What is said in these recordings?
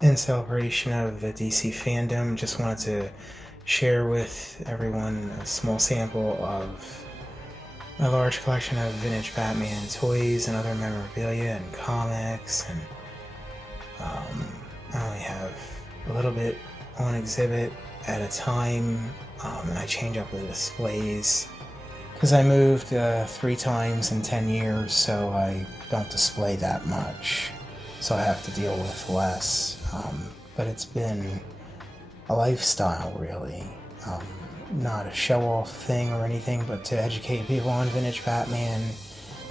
In celebration of the DC Fandom, just wanted to share with everyone a small sample of a large collection of vintage Batman toys and other memorabilia and comics, and I only have a little bit on exhibit at a time, and I change up the displays because I moved 3 times in 10 years, so I don't display that much, so I have to deal with less. But it's been a lifestyle, really. Not a show-off thing or anything, but to educate people on vintage Batman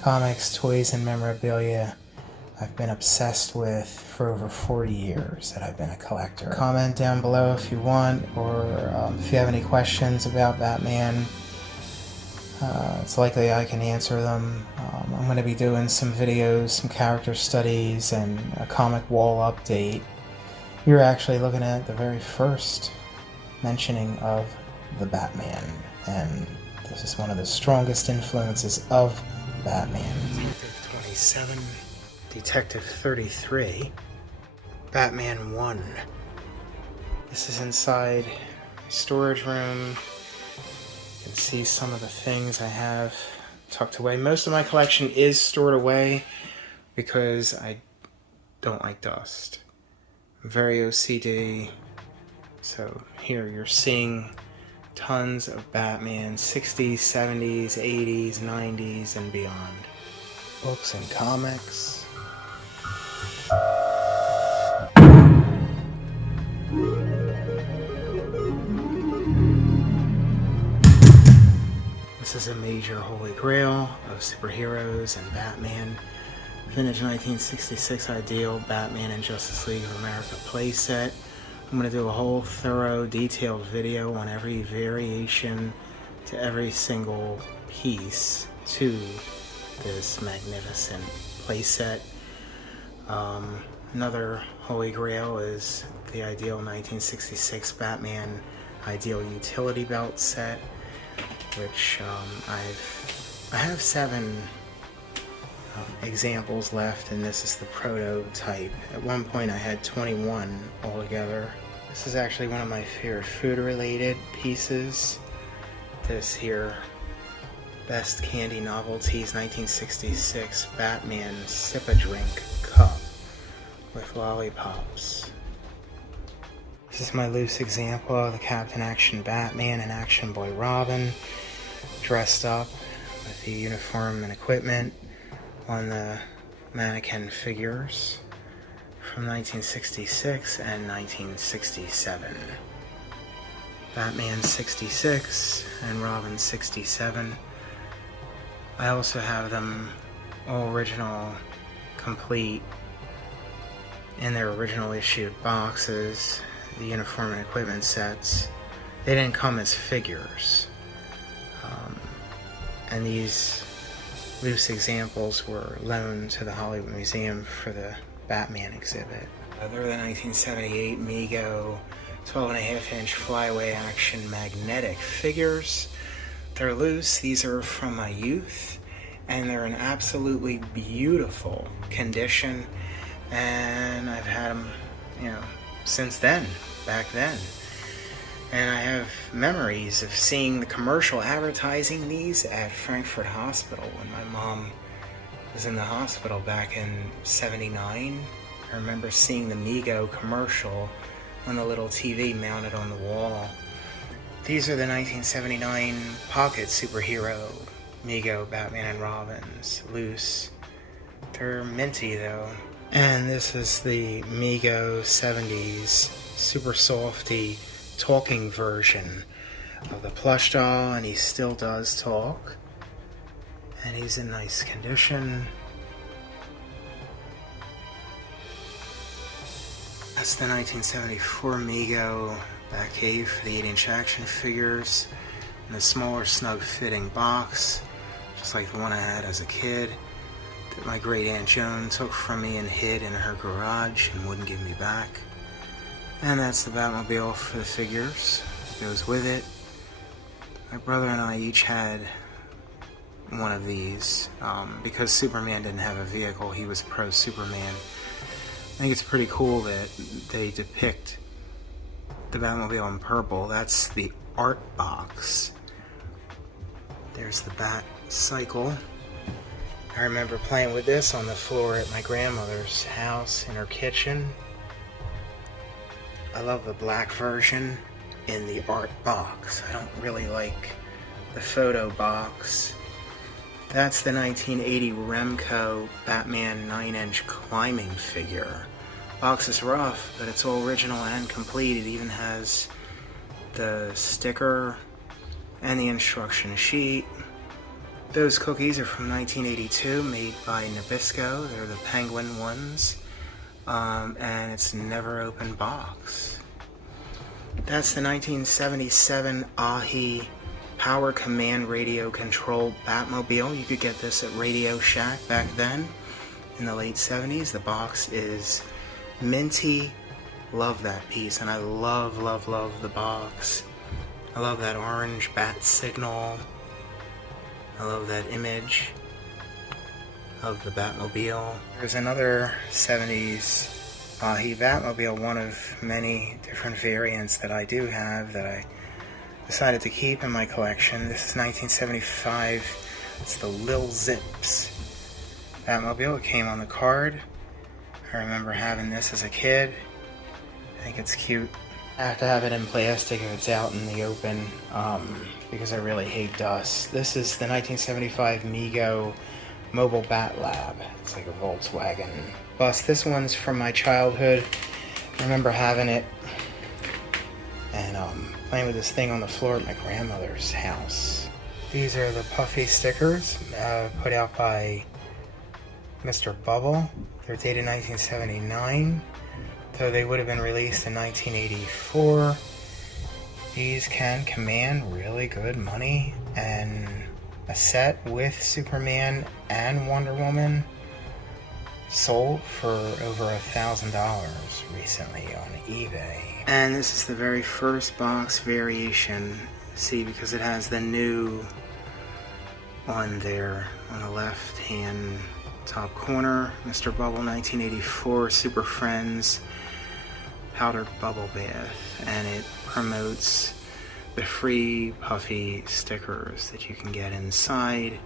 comics, toys, and memorabilia I've been obsessed with for over 40 years that I've been a collector. Comment down below if you want, or if you have any questions about Batman. It's likely I can answer them. I'm going to be doing some videos, some character studies, and a comic wall update. You're actually looking at the very first mentioning of the Batman, and this is one of the strongest influences of Batman. Detective 27, Detective 33, Batman 1. This is inside my storage room. You can see some of the things I have tucked away. Most of my collection is stored away because I don't like dust. I'm very OCD. So here you're seeing tons of Batman, 60s, 70s, 80s, 90s, and beyond. Books and comics. This is a major holy grail of superheroes and Batman. Vintage 1966 Ideal Batman and Justice League of America playset. I'm going to do a whole thorough, detailed video on every variation to every single piece to this magnificent playset. Another holy grail is the Ideal 1966 Batman Ideal Utility Belt set, which I have 7 examples left, and this is the prototype. At one point I had 21 altogether. This is actually one of my favorite food related pieces. This here, Best Candy Novelties 1966 Batman Sip-A-Drink Cup with lollipops. This is my loose example of the Captain Action Batman and Action Boy Robin dressed up with the uniform and equipment on the mannequin figures from 1966 and 1967. Batman 66 and Robin 67. I also have them all original, complete, in their original issued boxes, the uniform and equipment sets. They didn't come as figures. And these loose examples were loaned to the Hollywood Museum for the Batman exhibit. They're the 1978 Mego 12.5-inch flyaway action magnetic figures. They're loose. These are from my youth, and they're in absolutely beautiful condition. And I've had them, since then, back then. And I have memories of seeing the commercial advertising these at Frankfurt Hospital when my mom was in the hospital back in '79. I remember seeing the Mego commercial on the little TV mounted on the wall. These are the 1979 Pocket Superhero Mego Batman and Robins, loose. They're minty though. And this is the Mego 70s Super Softy talking version of the plush doll, and he still does talk, and he's in nice condition. That's the 1974 Mego Batcave for the 8-inch action figures in a smaller, snug fitting box, just like the one I had as a kid that my great Aunt Joan took from me and hid in her garage and wouldn't give me back. And that's the Batmobile for the figures. It goes with it. My brother and I each had one of these. Because Superman didn't have a vehicle, he was pro-Superman. think it's pretty cool that they depict the Batmobile in purple. That's the art box. There's the Bat Cycle. I remember playing with this on the floor at my grandmother's house in her kitchen. I love the black version in the art box. I don't really like the photo box. That's the 1980 Remco Batman 9-inch climbing figure. Box is rough, but it's all original and complete. It even has the sticker and the instruction sheet. Those cookies are from 1982, made by Nabisco. They're the penguin ones. And it's never open box. That's the 1977 Ahi Power Command Radio Control Batmobile. You could get this at Radio Shack back then in the late 70s. The box is minty. Love that piece, and I love the box. I love that orange bat signal. I love that image of the Batmobile. There's another 70s Ahi Batmobile, one of many different variants that I do have that I decided to keep in my collection. This is 1975. It's the Lil Zips Batmobile. It came on the card. I remember having this as a kid. I think it's cute. I have to have it in plastic if it's out in the open, because I really hate dust. This is the 1975 Mego Mobile Bat Lab. It's like a Volkswagen bus. This one's from my childhood. I remember having it and playing with this thing on the floor at my grandmother's house. These are the Puffy Stickers put out by Mr. Bubble. They're dated 1979, though they would have been released in 1984. These can command really good money, and a set with Superman and Wonder Woman sold for over $1,000 recently on eBay. And this is the very first box variation. See, because it has the new on there on the left hand top corner. Mr. Bubble 1984 Super Friends powdered bubble bath, and it promotes the free Puffy stickers that you can get inside.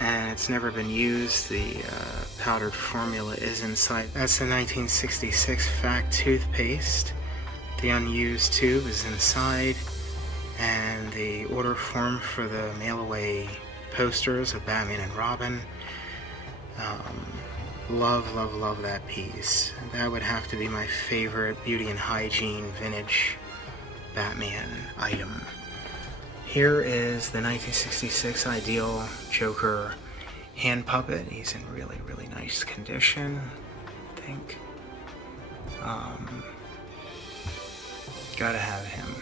And it's never been used. The powdered formula is inside. That's the 1966 Fact toothpaste. The unused tube is inside, and the order form for the mail-away posters of Batman and Robin. Love that piece. That would have to be my favorite beauty and hygiene vintage Batman item. Here is the 1966 Ideal Joker hand puppet. He's in really nice condition, I think. Gotta have him.